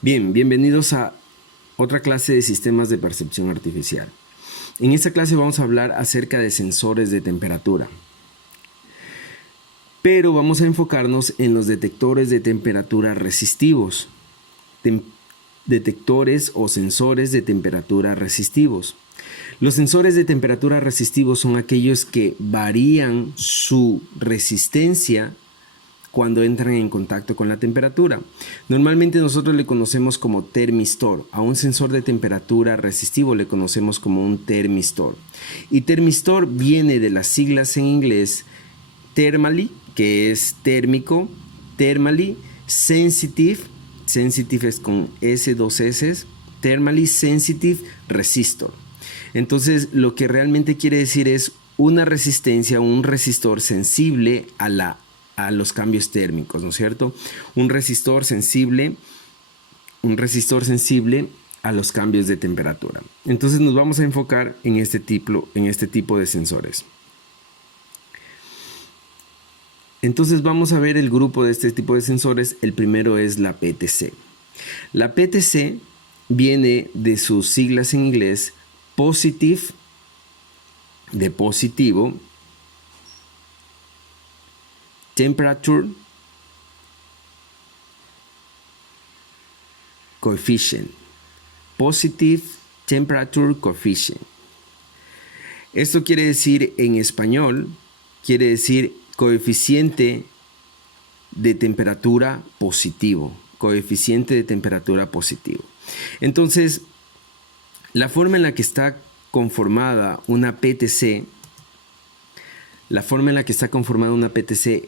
Bien, bienvenidos a otra clase de sistemas de percepción artificial. En esta clase vamos a hablar acerca de sensores de temperatura, pero vamos a enfocarnos en los detectores de temperatura resistivos, detectores o sensores de temperatura resistivos. Los sensores de temperatura resistivos son aquellos que varían su resistencia cuando entran en contacto con la temperatura. Normalmente nosotros le conocemos como termistor. A un sensor de temperatura resistivo le conocemos como un termistor. Y termistor viene de las siglas en inglés thermally, que es térmico, thermally, sensitive, sensitive es con dos S, thermally sensitive resistor. Entonces lo que realmente quiere decir es una resistencia, un resistor sensible a los cambios térmicos, ¿no es cierto? Un resistor sensible a los cambios de temperatura. Entonces nos vamos a enfocar en este tipo de sensores. Entonces vamos a ver el grupo de este tipo de sensores. El primero es la PTC. La PTC viene de sus siglas en inglés positive, de positivo, temperature coefficient. Positive temperature coefficient. Esto quiere decir en español, quiere decir coeficiente de temperatura positivo. Coeficiente de temperatura positivo. Entonces, la forma en la que está conformada una PTC,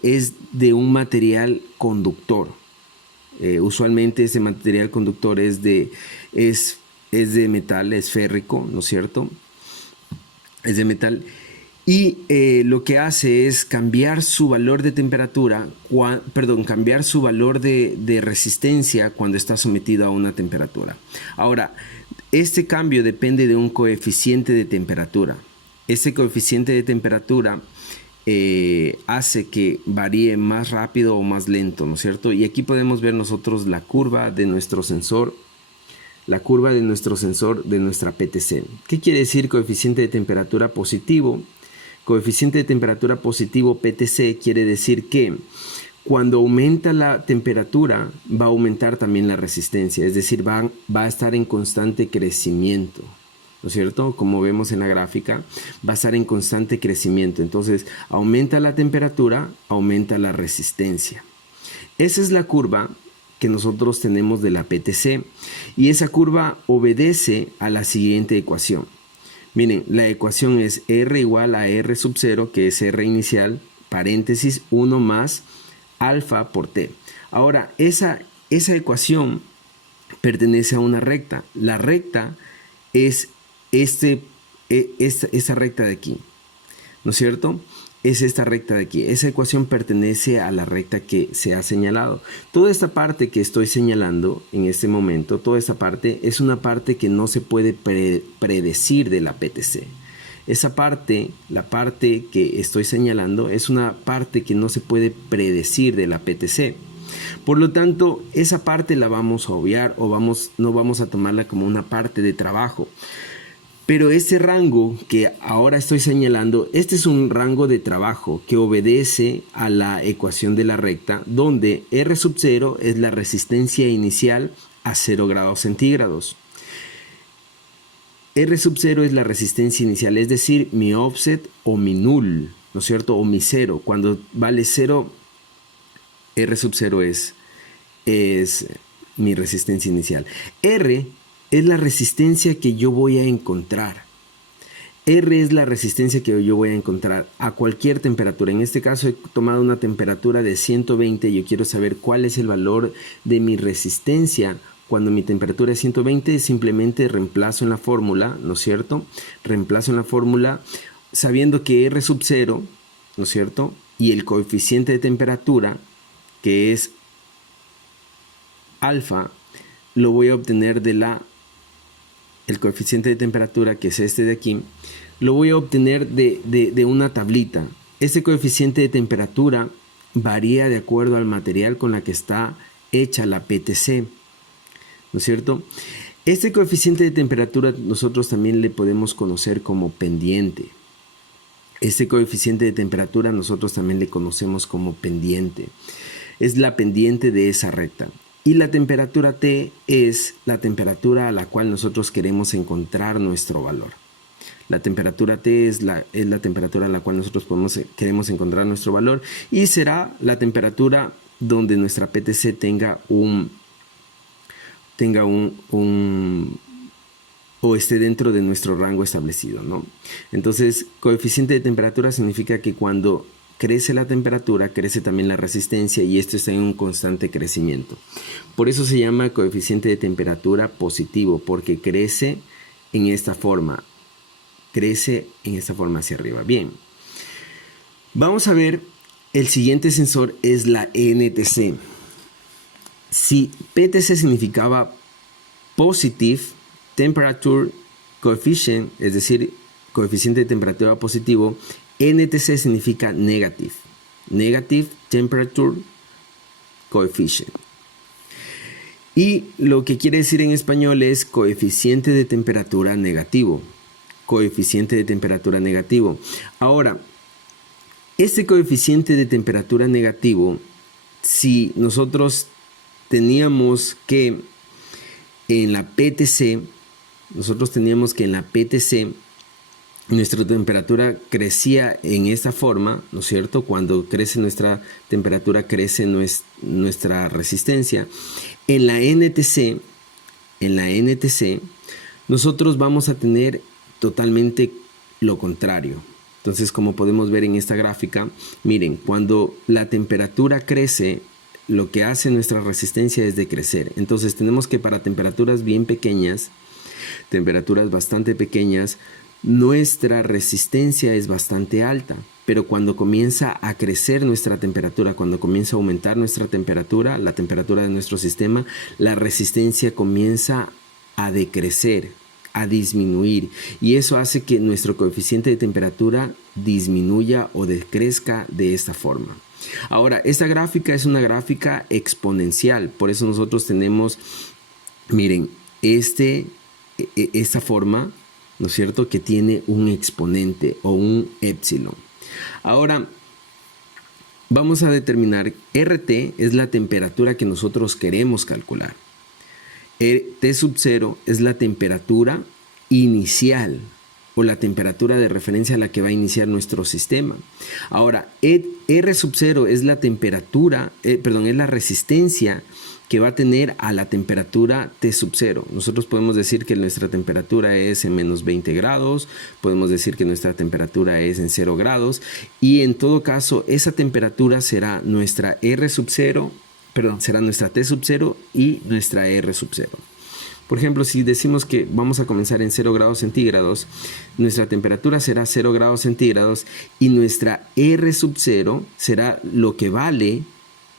es de un material conductor. Usualmente ese material conductor es de metal, es férrico, ¿no es cierto? Es de metal. Y lo que hace es cambiar su valor de temperatura, cambiar su valor de resistencia cuando está sometido a una temperatura. Ahora, este cambio depende de un coeficiente de temperatura. Este coeficiente de temperatura hace que varíe más rápido o más lento, ¿no es cierto? Y aquí podemos ver nosotros la curva de nuestro sensor, de nuestra PTC. ¿Qué quiere decir coeficiente de temperatura positivo? Coeficiente de temperatura positivo PTC quiere decir que cuando aumenta la temperatura va a aumentar también la resistencia, es decir, va a estar en constante crecimiento, ¿no es cierto? Como vemos en la gráfica, va a estar en constante crecimiento. Entonces, aumenta la temperatura, aumenta la resistencia. Esa es la curva que nosotros tenemos de la PTC y esa curva obedece a la siguiente ecuación. Miren, la ecuación es R igual a R sub 0, que es R inicial, paréntesis, 1 más alfa por T. Ahora, esa ecuación pertenece a una recta. La recta es esta recta de aquí, ¿no es cierto? Es esta recta de aquí. Esa ecuación pertenece a la recta que se ha señalado. Toda esta parte que estoy señalando en este momento, toda esta parte es una parte que no se puede predecir de la PTC. Esa parte, la parte que estoy señalando, es una parte que no se puede predecir de la PTC. Por lo tanto, esa parte la vamos a obviar o no vamos a tomarla como una parte de trabajo. Pero este rango que ahora estoy señalando, este es un rango de trabajo que obedece a la ecuación de la recta, donde R sub 0 es la resistencia inicial a 0 grados centígrados. R sub 0 es la resistencia inicial, es decir, mi offset o mi null, ¿no es cierto? O mi 0. Cuando vale 0, R sub 0 es mi resistencia inicial. R es la resistencia que yo voy a encontrar. R es la resistencia que yo voy a encontrar a cualquier temperatura. En este caso he tomado una temperatura de 120. Yo quiero saber cuál es el valor de mi resistencia. Cuando mi temperatura es 120, simplemente reemplazo en la fórmula, ¿no es cierto? Reemplazo en la fórmula sabiendo que R sub 0, ¿no es cierto? Y el coeficiente de temperatura, que es alfa, lo voy a obtener el coeficiente de temperatura, que es este de aquí, lo voy a obtener de una tablita. Este coeficiente de temperatura varía de acuerdo al material con la que está hecha la PTC. ¿no es cierto? Este coeficiente de temperatura nosotros también le podemos conocer como pendiente. Este coeficiente de temperatura nosotros también le conocemos como pendiente. Es la pendiente de esa recta. Y la temperatura T es la temperatura a la cual nosotros queremos encontrar nuestro valor. La temperatura T es la temperatura a la cual nosotros queremos encontrar nuestro valor y será la temperatura donde nuestra PTC tenga o esté dentro de nuestro rango establecido, ¿no? Entonces, coeficiente de temperatura significa que cuando crece la temperatura, crece también la resistencia y esto está en un constante crecimiento. Por eso se llama coeficiente de temperatura positivo, porque crece en esta forma. Crece en esta forma hacia arriba. Bien, vamos a ver, el siguiente sensor es la NTC. Si PTC significaba Positive Temperature Coefficient, es decir, coeficiente de temperatura positivo, NTC significa Negative Temperature Coefficient. Y lo que quiere decir en español es coeficiente de temperatura negativo. Coeficiente de temperatura negativo. Ahora, este coeficiente de temperatura negativo, si nosotros teníamos que en la PTC, nuestra temperatura crecía en esta forma, ¿no es cierto? Cuando crece nuestra temperatura, crece nuestra resistencia. En la NTC, nosotros vamos a tener totalmente lo contrario. Entonces, como podemos ver en esta gráfica, miren, cuando la temperatura crece, lo que hace nuestra resistencia es decrecer. Entonces, tenemos que para temperaturas bien pequeñas, temperaturas bastante pequeñas, nuestra resistencia es bastante alta. Pero cuando comienza a crecer nuestra temperatura, cuando comienza a aumentar nuestra temperatura, la temperatura de nuestro sistema, la resistencia comienza a decrecer, a disminuir, y eso hace que nuestro coeficiente de temperatura disminuya o decrezca de esta forma. Ahora, esta gráfica es una gráfica exponencial, por eso nosotros tenemos, miren, esta forma, ¿no es cierto?, que tiene un exponente o un épsilon. Ahora, vamos a determinar, RT es la temperatura que nosotros queremos calcular. T sub 0 es la temperatura inicial o la temperatura de referencia a la que va a iniciar nuestro sistema. Ahora, R sub 0 es la temperatura, es la resistencia que va a tener a la temperatura T sub 0. Nosotros podemos decir que nuestra temperatura es en menos 20 grados, podemos decir que nuestra temperatura es en 0 grados y en todo caso esa temperatura será nuestra será nuestra T sub 0 y nuestra R sub 0. Por ejemplo, si decimos que vamos a comenzar en 0 grados centígrados, nuestra temperatura será 0 grados centígrados y nuestra R sub 0 será lo que vale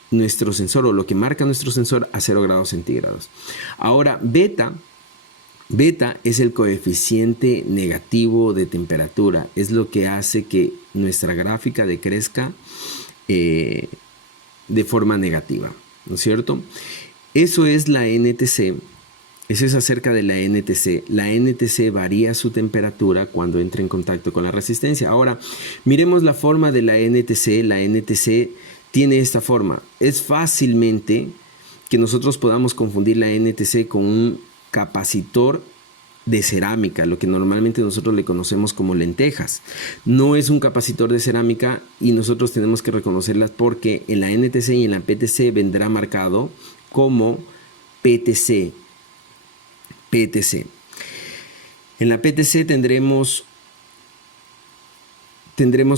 nuestro sensor o lo que marca nuestro sensor a 0 grados centígrados. Ahora, beta es el coeficiente negativo de temperatura. Es lo que hace que nuestra gráfica decrezca de forma negativa, ¿no es cierto? Eso es la NTC. Eso es acerca de la NTC. La NTC varía su temperatura cuando entra en contacto con la resistencia. Ahora, miremos la forma de la NTC. La NTC tiene esta forma. Es fácilmente que nosotros podamos confundir la NTC con un capacitor de cerámica, lo que normalmente nosotros le conocemos como lentejas. No es un capacitor de cerámica y nosotros tenemos que reconocerlas porque en la NTC y en la PTC vendrá marcado como PTC. En la PTC tendremos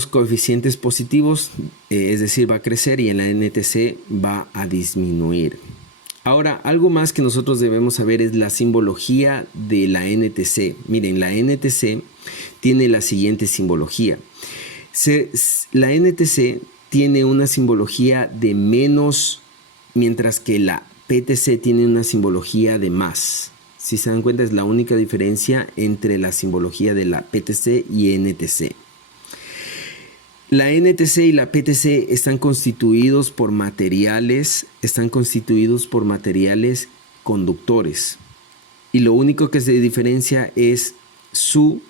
coeficientes positivos, es decir, va a crecer, y en la NTC va a disminuir. Ahora, algo más que nosotros debemos saber es la simbología de la NTC. Miren, la NTC tiene la siguiente simbología. La NTC tiene una simbología de menos, mientras que la PTC tiene una simbología de más. Si se dan cuenta, es la única diferencia entre la simbología de la PTC y NTC. La NTC y la PTC están constituidos por materiales conductores. Y lo único que se diferencia es su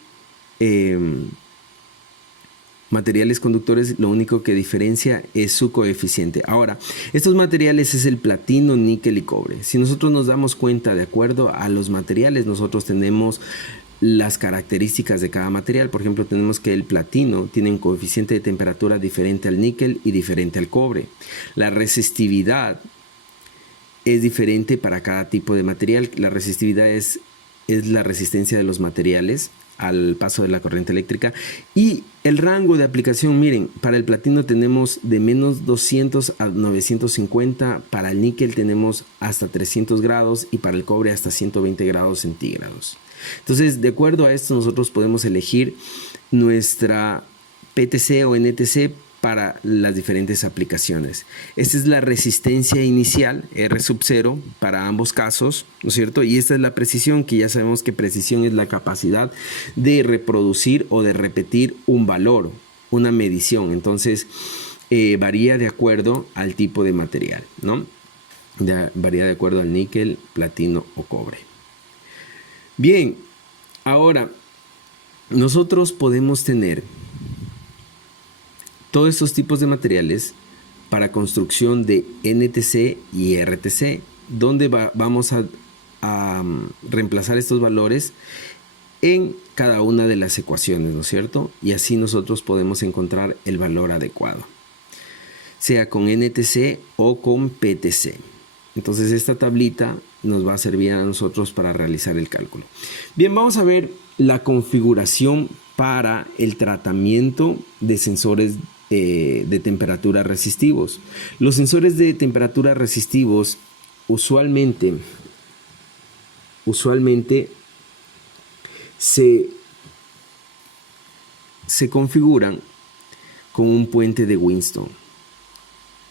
materiales conductores, lo único que diferencia es su coeficiente. Ahora, estos materiales es el platino, níquel y cobre. Si nosotros nos damos cuenta, de acuerdo a los materiales, nosotros tenemos las características de cada material. Por ejemplo, tenemos que el platino tiene un coeficiente de temperatura diferente al níquel y diferente al cobre. La resistividad es diferente para cada tipo de material. La resistividad es la resistencia de los materiales al paso de la corriente eléctrica. Y el rango de aplicación, miren, para el platino tenemos de menos 200 a 950, para el níquel tenemos hasta 300 grados y para el cobre hasta 120 grados centígrados. Entonces, de acuerdo a esto, nosotros podemos elegir nuestra PTC o NTC para las diferentes aplicaciones. Esta es la resistencia inicial, R sub 0, para ambos casos, ¿no es cierto? Y esta es la precisión, que ya sabemos que precisión es la capacidad de reproducir o de repetir un valor, una medición. Entonces, varía de acuerdo al tipo de material, ¿no? Varía de acuerdo al níquel, platino o cobre. Bien, ahora, nosotros podemos tener todos estos tipos de materiales para construcción de NTC y RTC, donde vamos a reemplazar estos valores en cada una de las ecuaciones, ¿no es cierto? Y así nosotros podemos encontrar el valor adecuado, sea con NTC o con PTC. Entonces esta tablita nos va a servir a nosotros para realizar el cálculo. Bien, vamos a ver la configuración para el tratamiento de sensores de temperatura resistivos. Los sensores de temperatura resistivos usualmente se configuran con un puente de Winston.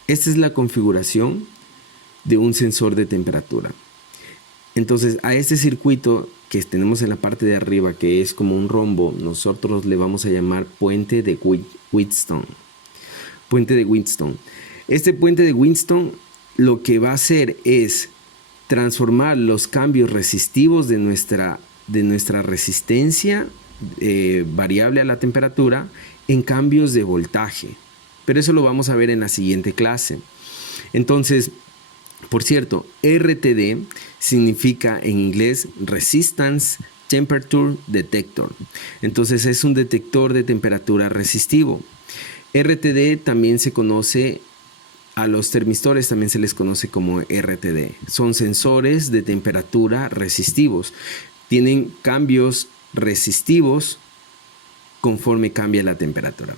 Esta es la configuración de un sensor de temperatura. Entonces, a este circuito que tenemos en la parte de arriba, que es como un rombo, nosotros le vamos a llamar puente de Winston. Puente de Winston. Este puente de Winston lo que va a hacer es transformar los cambios resistivos de nuestra resistencia variable a la temperatura en cambios de voltaje. Pero eso lo vamos a ver en la siguiente clase. Entonces, por cierto, RTD significa en inglés Resistance Temperature Detector. Entonces es un detector de temperatura resistivo. RTD también se conoce, a los termistores también se les conoce como RTD. Son sensores de temperatura resistivos. Tienen cambios resistivos conforme cambia la temperatura.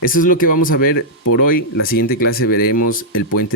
Eso es lo que vamos a ver por hoy. La siguiente clase veremos el puente